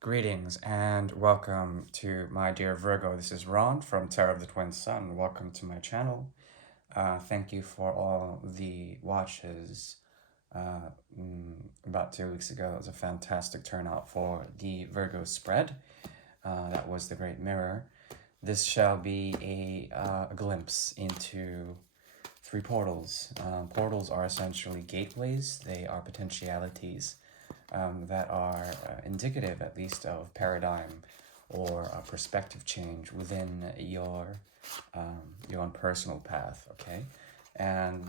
Greetings and welcome to my dear Virgo. This is Ron from Terror of the Twin Sun. Welcome to my channel. Thank you for all the watches. Uh, about 2 weeks ago, it was a fantastic turnout for the Virgo spread. That was the Great Mirror. This shall be a glimpse into three portals. Portals are essentially gateways. They are potentialities that are indicative, at least, of paradigm or a perspective change within your own personal path. Okay, and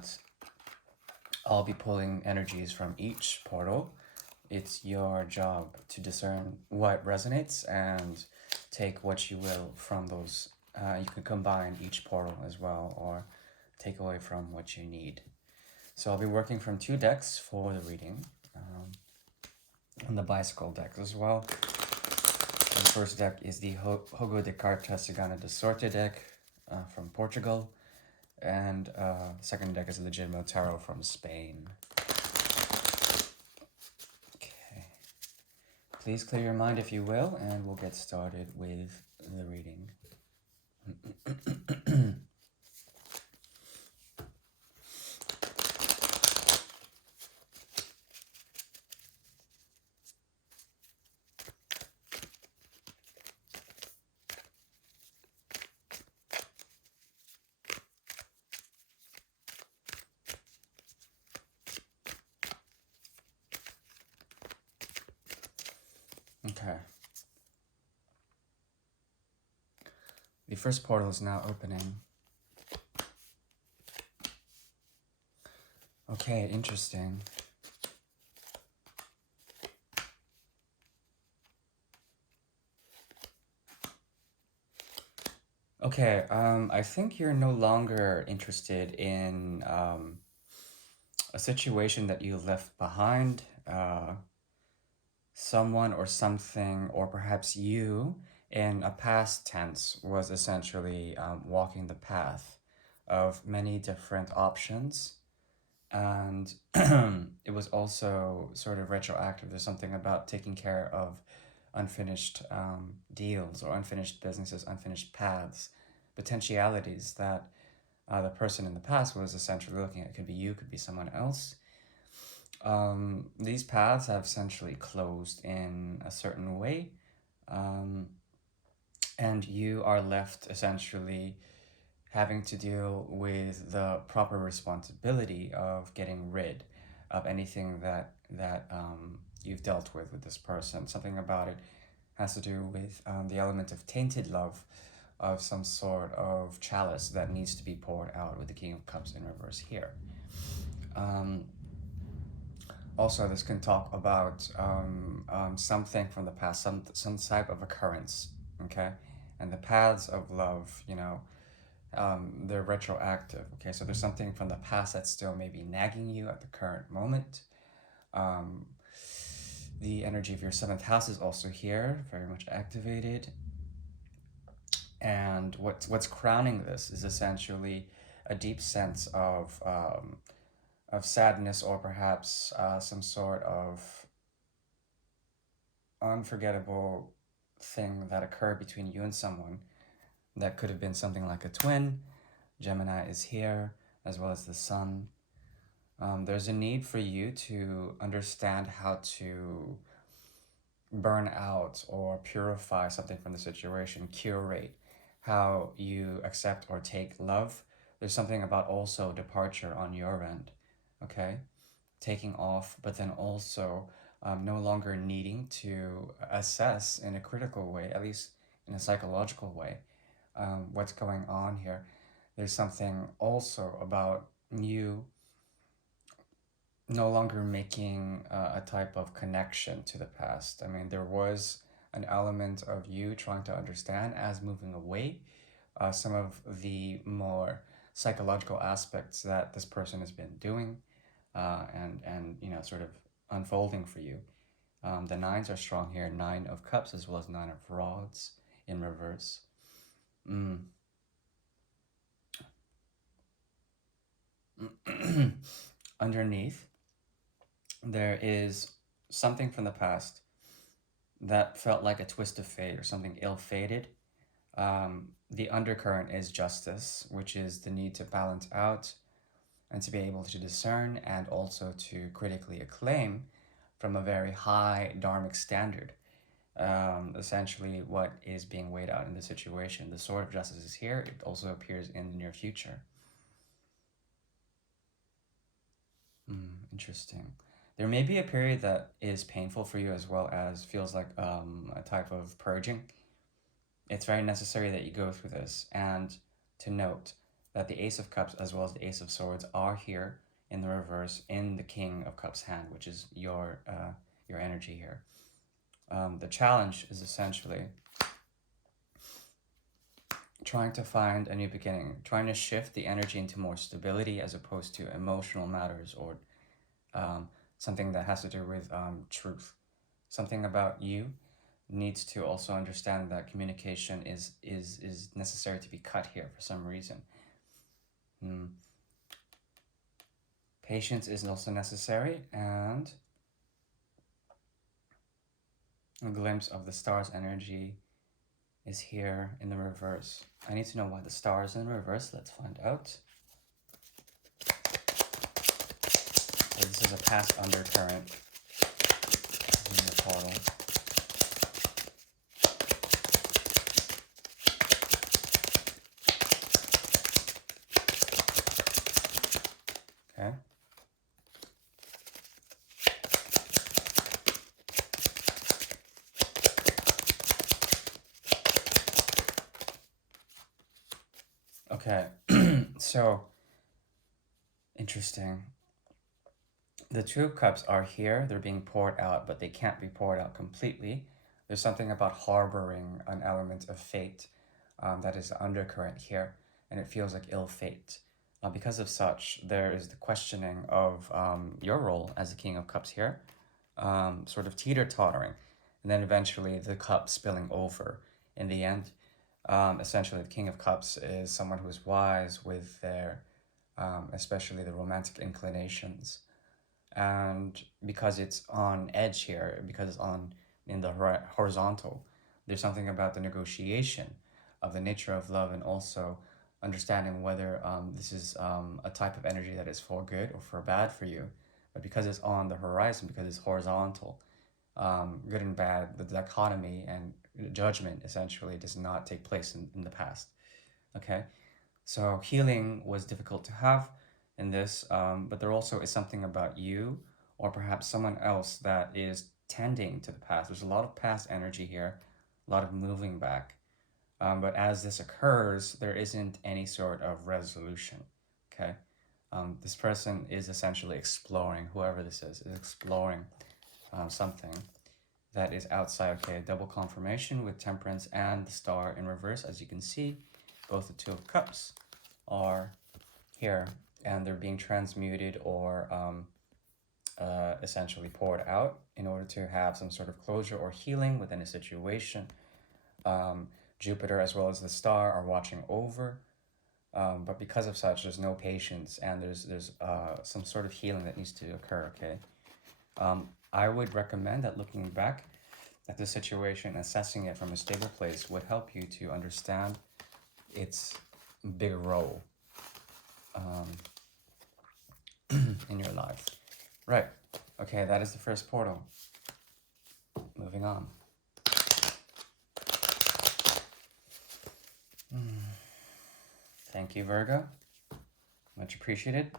I'll be pulling energies from each portal. It's your job to discern what resonates and take what you will from those. You can combine each portal as well, or take away from what you need. So I'll be working from two decks for the reading, and the bicycle deck as well. The first deck is the Jogo de Cartas Cigana de Sorte deck from Portugal, and the second deck is the Legitimate Tarot from Spain. Okay. Please clear your mind if you will, and we'll get started with the reading. Okay. The first portal is now opening. Okay, interesting. Okay, I think you're no longer interested in a situation that you left behind, someone or something, or perhaps you in a past tense was essentially walking the path of many different options. And it was also sort of retroactive. There's something about taking care of unfinished deals or unfinished businesses, unfinished paths, potentialities that the person in the past was essentially looking at. It could be you, could be someone else. These paths have essentially closed in a certain way, and you are left essentially having to deal with the proper responsibility of getting rid of anything that you've dealt with this person. Something about it has to do with the element of tainted love, of some sort of chalice that needs to be poured out, with the King of Cups in reverse here. Also, this can talk about something from the past, some type of occurrence, okay? And the paths of love, they're retroactive, okay? So there's something from the past that's still maybe nagging you at the current moment. The energy of your seventh house is also here, very much activated. And what's crowning this is essentially a deep sense of sadness, or perhaps some sort of unforgettable thing that occurred between you and someone. That could have been something like a twin. Gemini is here, as well as the sun. There's a need for you to understand how to burn out or purify something from the situation, curate how you accept or take love. There's something about also departure on your end, okay? Taking off, but then also no longer needing to assess in a critical way, at least in a psychological way, what's going on here. There's something also about you no longer making a type of connection to the past. I mean, there was an element of you trying to understand as moving away some of the more psychological aspects that this person has been doing, and sort of unfolding for you. The nines are strong here, 9 of Cups as well as 9 of Rods in reverse. Underneath, there is something from the past that felt like a twist of fate or something ill-fated. The undercurrent is justice, which is the need to balance out and to be able to discern and also to critically acclaim from a very high dharmic standard. Essentially, what is being weighed out in the situation. The sword of justice is here. It also appears in the near future. Interesting. There may be a period that is painful for you as well as feels like a type of purging. It's very necessary that you go through this. And to note that the Ace of Cups as well as the Ace of Swords are here in the reverse in the King of Cups hand, which is your energy here. The challenge is essentially trying to find a new beginning, trying to shift the energy into more stability as opposed to emotional matters or something that has to do with truth. Something about you needs to also understand that communication is necessary to be cut here for some reason. Patience is also necessary, and a glimpse of the star's energy is here in the reverse. I need to know why the star is in reverse. Let's find out. This is a past undercurrent in the portal. Okay. Okay, so interesting. The Two of Cups are here, they're being poured out, but they can't be poured out completely. There's something about harboring an element of fate that is the undercurrent here, and it feels like ill fate. Because of such, there is the questioning of your role as the King of Cups here, sort of teeter-tottering, and then eventually the cup spilling over in the end. Essentially, the King of Cups is someone who is wise with their, especially the romantic inclinations. And because it's on edge here, because it's on in the horizontal, there's something about the negotiation of the nature of love and also understanding whether this is a type of energy that is for good or for bad for you. But because it's on the horizon, because it's horizontal, good and bad, the dichotomy and judgment essentially does not take place in the past. Okay, so healing was difficult to have in this, but there also is something about you or perhaps someone else that is tending to the past. There's a lot of past energy here, a lot of moving back. But as this occurs, there isn't any sort of resolution. Okay, this person is essentially exploring, whoever this is exploring something that is outside. Okay, double confirmation with Temperance and the Star in reverse. As you can see, both the Two of Cups are here and they're being transmuted or essentially poured out in order to have some sort of closure or healing within a situation. Jupiter as well as the Star are watching over, but because of such, there's no patience and there's some sort of healing that needs to occur. Okay, I would recommend that looking back at the situation, assessing it from a stable place would help you to understand its big role in your life. Right. Okay, that is the first portal. Moving on. Thank you, Virgo. Much appreciated.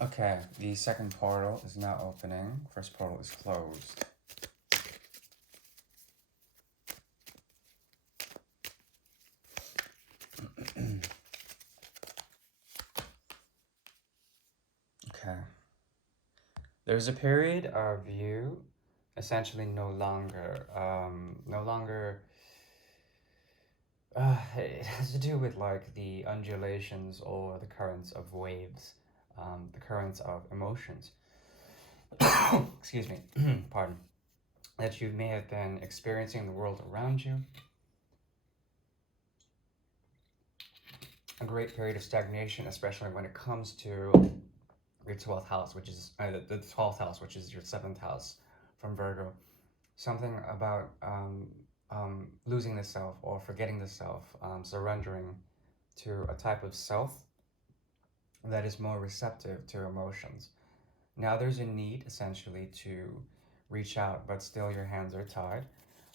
Okay, the second portal is now opening. First portal is closed. Okay. There's a period of you essentially no longer it has to do with like the undulations or the currents of waves, the currents of emotions. Excuse me, pardon. That you may have been experiencing in the world around you. A great period of stagnation, especially when it comes to your 12th house, which is the 12th house, which is your 7th house from Virgo. Something about losing the self or forgetting the self, surrendering to a type of self that is more receptive to emotions. Now there's a need essentially to reach out, but still your hands are tied.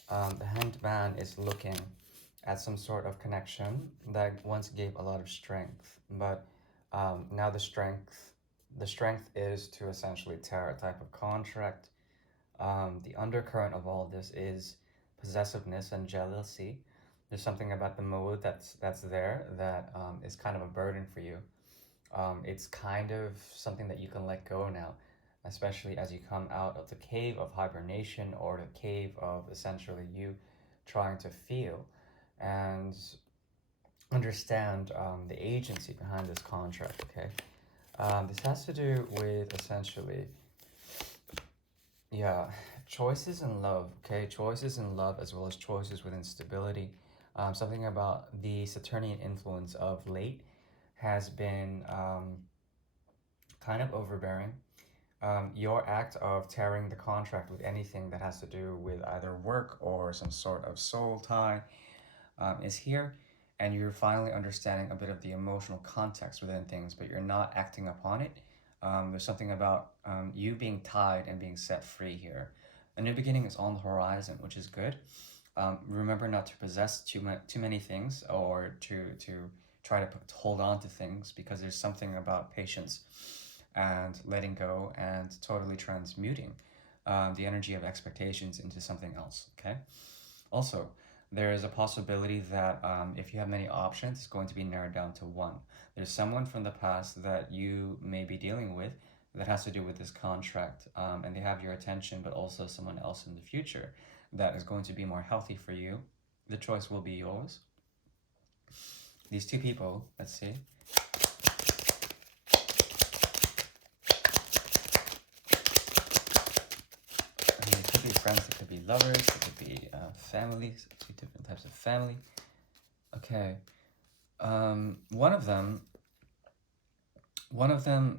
The hanged man is looking at some sort of connection that once gave a lot of strength, but now the strength is to essentially tear a type of contract. The undercurrent of all this is possessiveness and jealousy. There's something about the mode that's there that is kind of a burden for you. It's kind of something that you can let go now, especially as you come out of the cave of hibernation or the cave of essentially you trying to feel and understand the agency behind this contract, okay? This has to do with essentially, yeah, choices in love, okay? Choices in love as well as choices within stability. Something about the Saturnian influence of late has been kind of overbearing. Your act of tearing the contract with anything that has to do with either work or some sort of soul tie is here, and you're finally understanding a bit of the emotional context within things, but you're not acting upon it. There's something about you being tied and being set free here. A new beginning is on the horizon, which is good. Remember not to possess too many things or to try to hold on to things, because there's something about patience and letting go and totally transmuting the energy of expectations into something else. Okay. Also, there is a possibility that if you have many options, it's going to be narrowed down to one. There's someone from the past that you may be dealing with that has to do with this contract, and they have your attention, but also someone else in the future that is going to be more healthy for you. The choice will be yours. These two people, let's see. And it could be friends, it could be lovers, it could be families, two different types of family. Okay. One of them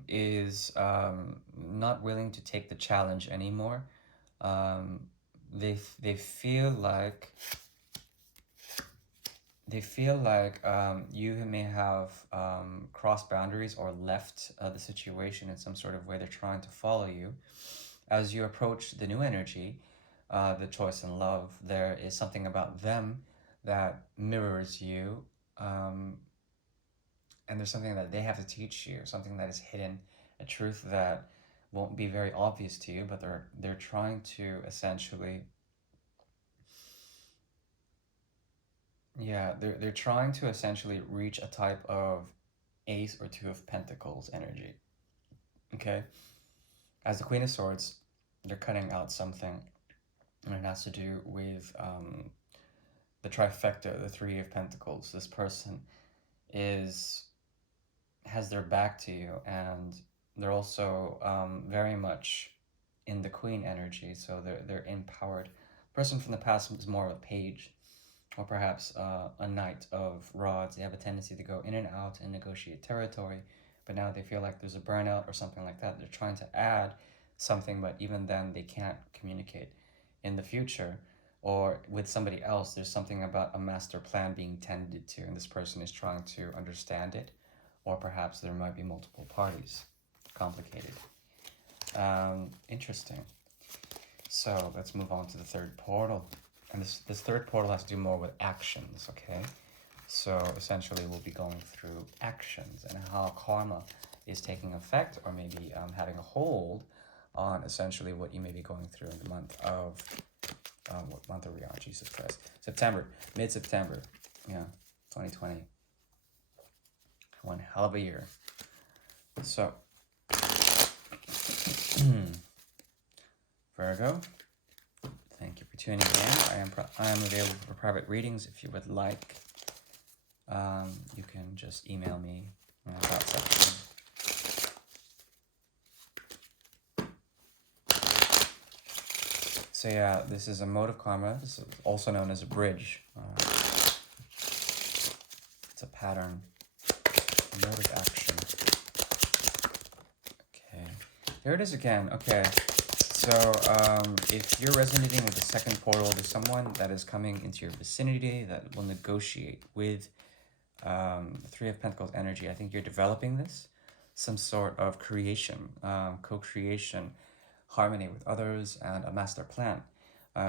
is not willing to take the challenge anymore. Um, they feel like you may have crossed boundaries or left the situation in some sort of way. They're trying to follow you as you approach the new energy, the choice in love. There is something about them that mirrors you. And there's something that they have to teach you, something that is hidden, a truth that won't be very obvious to you, but they're trying to essentially, yeah, they're trying to essentially reach a type of Ace or Two of Pentacles energy. Okay, as the Queen of Swords, they're cutting out something, and it has to do with the trifecta, the Three of Pentacles. This person has their back to you, and they're also very much in the Queen energy, so they're empowered. Person from the past is more of a page, or perhaps a knight of rods. They have a tendency to go in and out and negotiate territory, but now they feel like there's a burnout or something like that. They're trying to add something, but even then they can't communicate. In the future, or with somebody else, there's something about a master plan being tended to, and this person is trying to understand it, or perhaps there might be multiple parties. Complicated. Interesting. So let's move on to the third portal. And this third portal has to do more with actions, okay? So essentially we'll be going through actions and how karma is taking effect, or maybe having a hold on essentially what you may be going through in the month of, what month are we on? Jesus Christ. September, mid-September, yeah, 2020. One hell of a year. So, Virgo, tuning in. I am available for private readings if you would like. You can just email me in the chat section. So yeah, this is a mode of karma. This is also known as a bridge. It's a pattern, a mode of action. Okay, here it is again. Okay, so if you're resonating with the second portal, there's someone that is coming into your vicinity that will negotiate with the Three of Pentacles energy. I think you're developing this, some sort of creation, co-creation, harmony with others, and a master plan.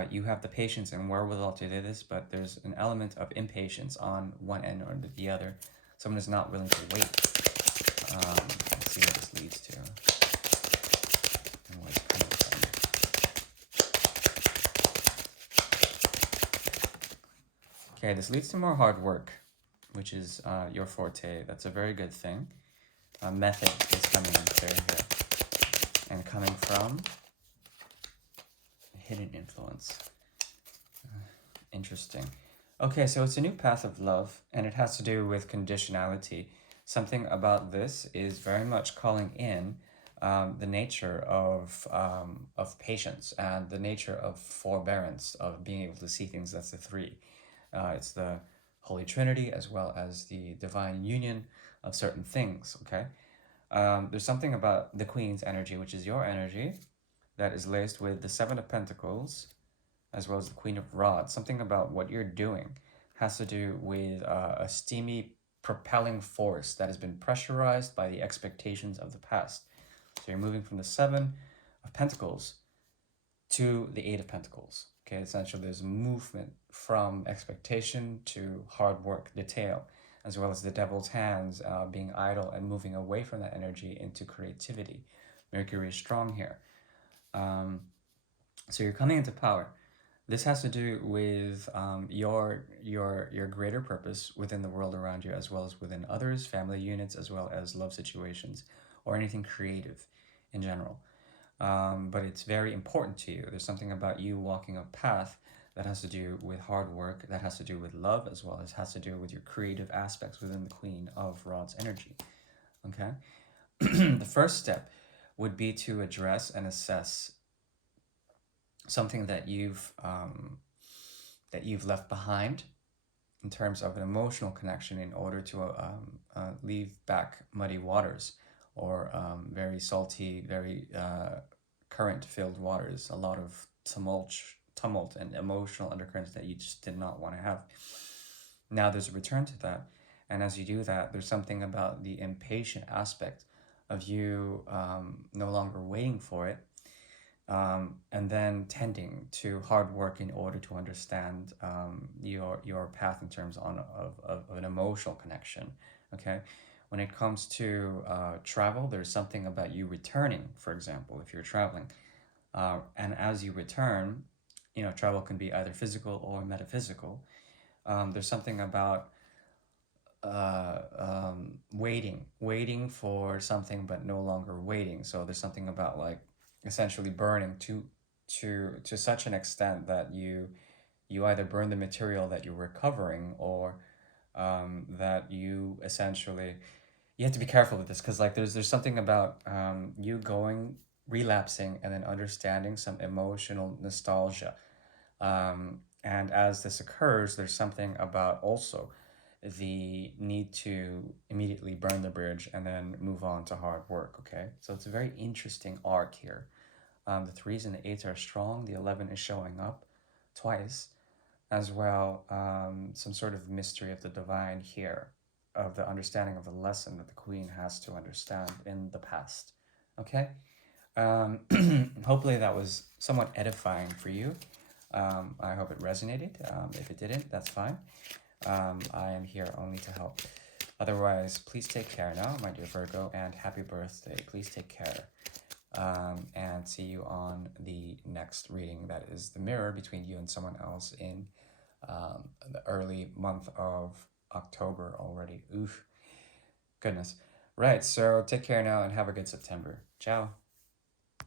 You have the patience and wherewithal to do this, but there's an element of impatience on one end or the other. Someone is not willing to wait. Let's see what this leads to. And where it's coming from. Okay, this leads to more hard work, which is your forte. That's a very good thing. Method is coming through here. And coming from hidden influence. Interesting. Okay, so it's a new path of love, and it has to do with conditionality. Something about this is very much calling in the nature of patience and the nature of forbearance, of being able to see things. That's the three. It's the Holy Trinity as well as the divine union of certain things, okay? There's something about the Queen's energy, which is your energy, that is laced with the Seven of Pentacles, as well as the Queen of Rods. Something about what you're doing has to do with a steamy, propelling force that has been pressurized by the expectations of the past. So you're moving from the Seven of Pentacles to the Eight of Pentacles. Okay, essentially there's movement from expectation to hard work, detail, as well as the devil's hands, being idle and moving away from that energy into creativity. Mercury is strong here. So you're coming into power. This has to do with your greater purpose within the world around you, as well as within others, family units, as well as love situations, or anything creative in general. But it's very important to you. There's something about you walking a path that has to do with hard work, that has to do with love, as well as has to do with your creative aspects within the Queen of Rods energy. Okay? The first step would be to address and assess something that you've left behind in terms of an emotional connection, in order to leave back muddy waters, or very salty, very current-filled waters, a lot of tumult and emotional undercurrents that you just did not want to have. Now there's a return to that, and as you do that, there's something about the impatient aspect of you no longer waiting for it, and then tending to hard work in order to understand your path in terms of an emotional connection. Okay, when it comes to travel, there's something about you returning. For example, if you're traveling, and as you return, travel can be either physical or metaphysical. There's something about waiting for something, but no longer waiting. So there's something about, like, essentially burning to such an extent that you either burn the material that you're recovering, or that you essentially, you have to be careful with this, because, like, there's something about you relapsing and then understanding some emotional nostalgia, and as this occurs, there's something about also the need to immediately burn the bridge and then move on to hard work. Okay, so it's a very interesting arc here. The threes and the eights are strong. The 11 is showing up twice as well. Some sort of mystery of the divine here, of the understanding of the lesson that the Queen has to understand in the past. Okay, hopefully that was somewhat edifying for you. I hope it resonated. If it didn't, that's fine. I am here only to help. Otherwise, please take care now, my dear Virgo, and happy birthday. Please take care. And see you on the next reading. That is the mirror between you and someone else in the early month of October already. Oof. Goodness. Right, so take care now and have a good September. Ciao.